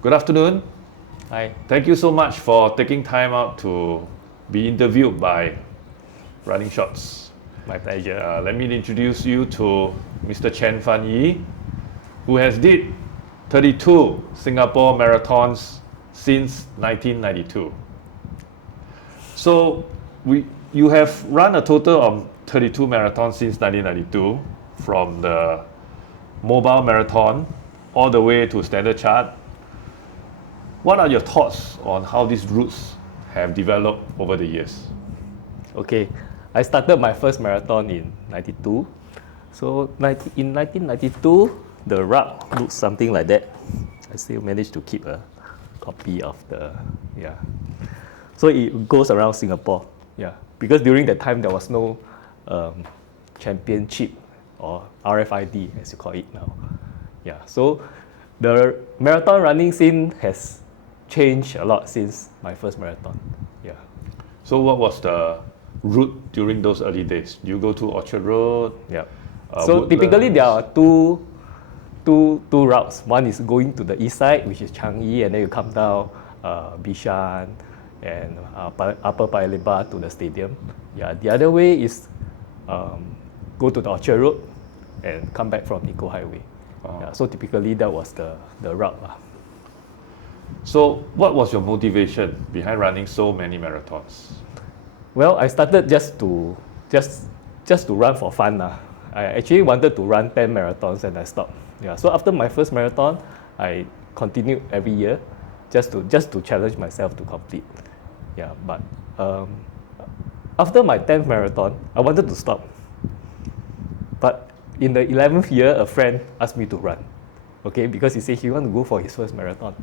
Good afternoon. Hi. Thank you so much for taking time out to be interviewed by Running Shots. My pleasure. Let me introduce you to Mr. Chen Phan Yeeh, who has did 32 Singapore marathons since 1992. So you have run a total of 32 marathons since 1992, from the mobile marathon all the way to standard chart. What are your thoughts on how these routes have developed over the years? Okay, I started my first marathon in 92. So in 1992, the route looks something like that. I still managed to keep a copy of yeah. So it goes around Singapore, yeah. Because during that time there was no championship or RFID as you call it now. Yeah, so the marathon running scene has changed a lot since my first marathon. Yeah. So what was the route during those early days? You go to Orchard Road? Yeah. So typically there are two routes. One is going to the east side, which is Changi, and then you come down Bishan and Upper Paya Lebar to the stadium. Yeah. The other way is go to the Orchard Road and come back from Nico Highway. Oh. Yeah, so typically that was the route. So what was your motivation behind running so many marathons? Well, I started just to run for fun. I actually wanted to run 10 marathons and I stopped. Yeah. So after my first marathon, I continued every year just to challenge myself to complete. Yeah. But after my 10th marathon, I wanted to stop. But in the 11th year, a friend asked me to run. Okay, because he said he wanted to go for his first marathon.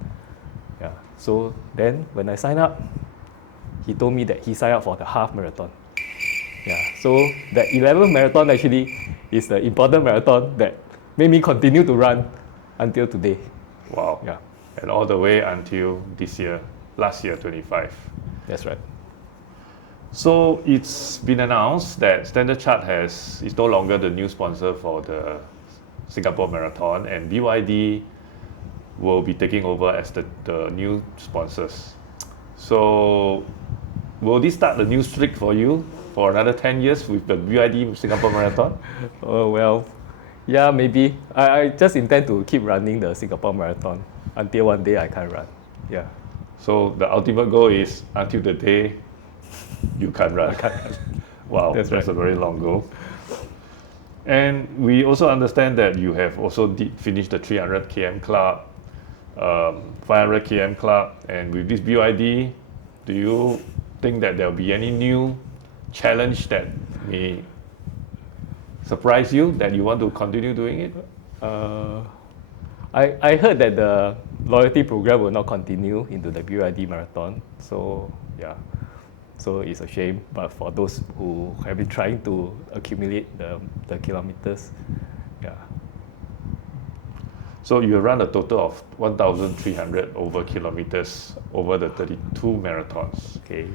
Yeah. So then when I signed up, he told me that he signed up for the half marathon. Yeah. So the 11th marathon actually is the important marathon that made me continue to run until today. Wow. Yeah. And all the way until this year, last year, 25. That's right. So it's been announced that Standard Chart is no longer the new sponsor for the Singapore Marathon, and BYD will be taking over as the new sponsors. So will this start the new streak for you for another 10 years with the BYD Singapore Marathon? Oh, well, yeah, maybe. I just intend to keep running the Singapore Marathon until one day I can run. Yeah. So the ultimate goal is until the day you can run. Wow, that's right. A very long goal. And we also understand that you have also finished the 300 km club, 500 km club, and with this BYD, do you think that there will be any new challenge that may surprise you, that you want to continue doing it? I heard that the loyalty program will not continue into the BYD marathon. So yeah, so it's a shame. But for those who have been trying to accumulate the kilometers, yeah. So you run a total of 1,300 over kilometers over the 32 marathons. Okay.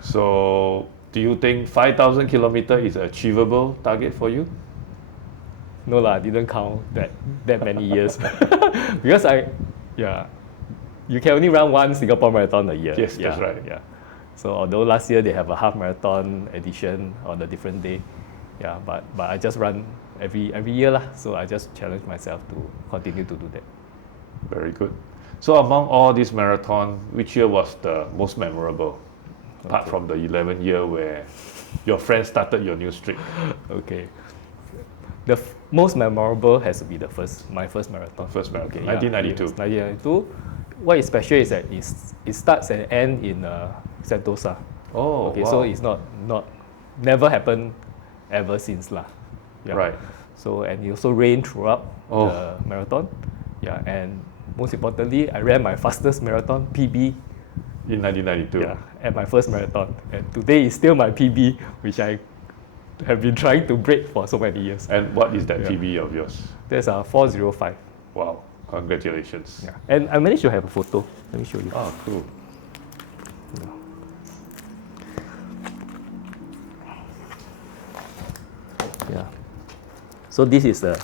So do you think 5,000 kilometers is an achievable target for you? No lah, I didn't count that many years. Because you can only run one Singapore marathon a year. Yes, that's right. Yeah. So although last year they have a half marathon edition on a different day, yeah, but I just run every year lah. So I just challenge myself to continue to do that. Very good. So among all these marathons, which year was the most memorable? Apart from the 11th year where your friend started your new streak. Okay. The most memorable has to be my first marathon. First marathon, okay, 1992. Yeah, 1992. What is special is that it starts and ends in Sentosa. Oh, okay. Wow. So it's never happened ever since lah. Yeah. Right. So and it also rained throughout the marathon. Yeah, and most importantly, I ran my fastest marathon PB in 1992. Yeah, at my first marathon, and today is still my PB, which I have been trying to break for so many years. And what is that PB of yours? There's a 4:05. Wow, congratulations. Yeah, and I managed to have a photo. Let me show you. Oh, cool. Yeah. So this is the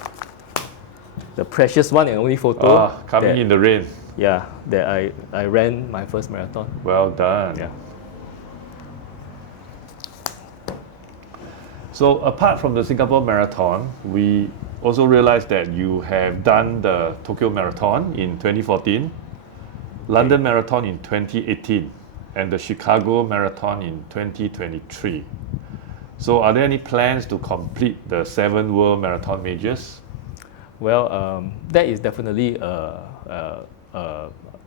precious one and only photo. Coming in the rain. yeah, that I ran my first marathon. Well done. Yeah. So apart from the Singapore Marathon, we also realized that you have done the Tokyo Marathon in 2014, London Marathon in 2018, and the Chicago Marathon in 2023. So are there any plans to complete the 7 World Marathon Majors? Well, that is definitely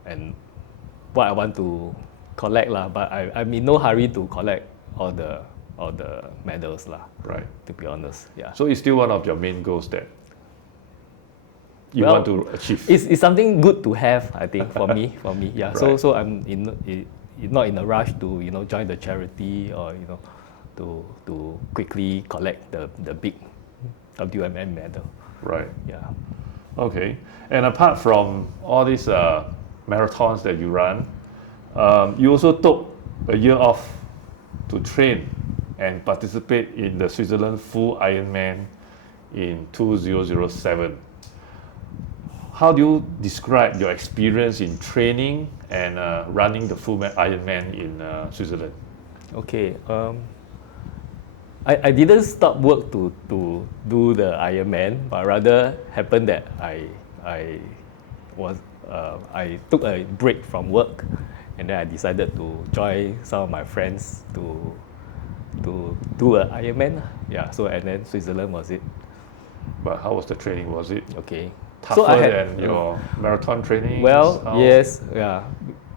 and what I want to collect lah. But I'm in no hurry to collect all the medals lah. Right. To be honest, yeah. So it's still one of your main goals that you Well, want to achieve. It's something good to have, I think, for me. Yeah. Right. So I'm not in a rush to join the charity or to quickly collect the big WMM medal. Right. Yeah. Okay. And apart from all these marathons that you run, you also took a year off to train and participate in the Switzerland Full Ironman in 2007. How do you describe your experience in training and running the full Ironman in Switzerland? Okay. I didn't stop work to do the Ironman, but rather happened that I took a break from work, and then I decided to join some of my friends to do an Ironman. Yeah. So and then Switzerland was it. But how was the training? Was it Okay. tougher than your marathon training? Well, yes, yeah.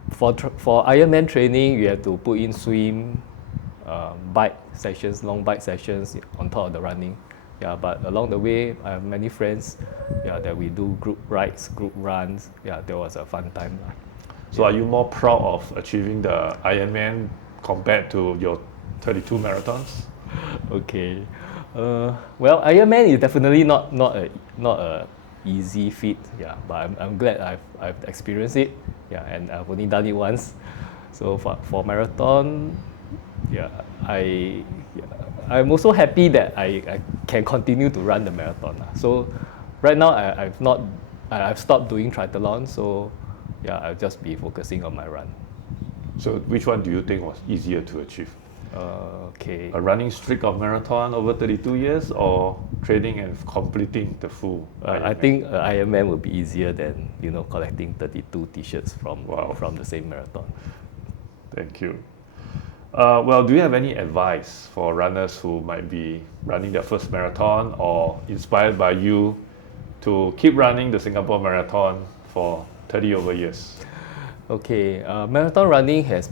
For Ironman training, you have to put in swim, bike sessions, long bike sessions on top of the running. Yeah, but along the way, I have many friends. Yeah, that we do group rides, group runs. Yeah, that was a fun time. So are you more proud of achieving the Ironman compared to your 32 marathons? Okay. Well, Ironman is definitely not a easy feat. Yeah, but I'm glad I've experienced it. Yeah, and I've only done it once. So for marathon, yeah, I'm also happy that I can continue to run the marathon. So right now I've stopped doing triathlon. So yeah, I'll just be focusing on my run. So which one do you think was easier to achieve? Okay. A running streak of marathon over 32 years or training and completing the full Ironman? I think Ironman will be easier than collecting 32 T-shirts from the same marathon. Thank you. Well, do you have any advice for runners who might be running their first marathon or inspired by you to keep running the Singapore Marathon for 30 over years? Okay, marathon running has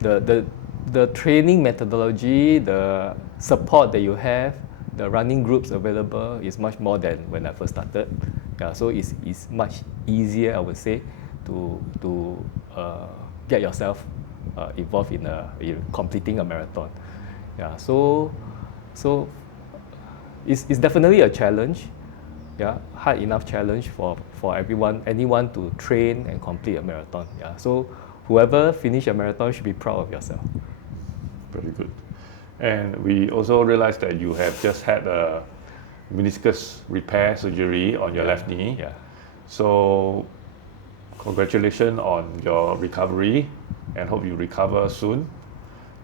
the training methodology, the support that you have, the running groups available is much more than when I first started. Yeah, so it's much easier, I would say, to get yourself involved in completing a marathon. Yeah, so it's definitely a challenge. Yeah, hard enough challenge for anyone to train and complete a marathon. Yeah, so whoever finish a marathon should be proud of yourself. Very good. And we also realized that you have just had a meniscus repair surgery on your left knee. Yeah. So congratulations on your recovery and hope you recover soon.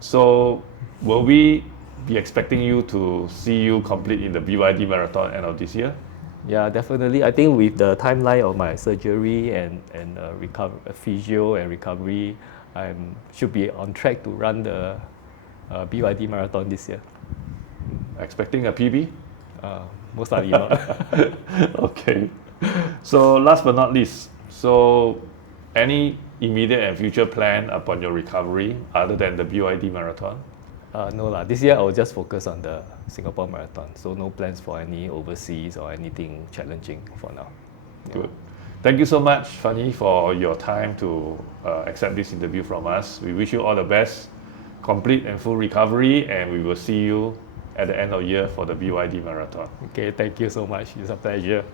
So will we be expecting you to see you complete in the BYD marathon end of this year? Yeah, definitely. I think with the timeline of my surgery and physio and recovery, I should be on track to run the BYD marathon this year. Expecting a PB? Most likely not. Okay. So last but not least, so any immediate and future plan upon your recovery other than the BYD marathon? No lah. This year I will just focus on the Singapore Marathon. So no plans for any overseas or anything challenging for now. Good. Thank you so much, Phan Yeeh, for your time to accept this interview from us. We wish you all the best, complete and full recovery, and we will see you at the end of the year for the BYD marathon. Okay, thank you so much. It's a pleasure.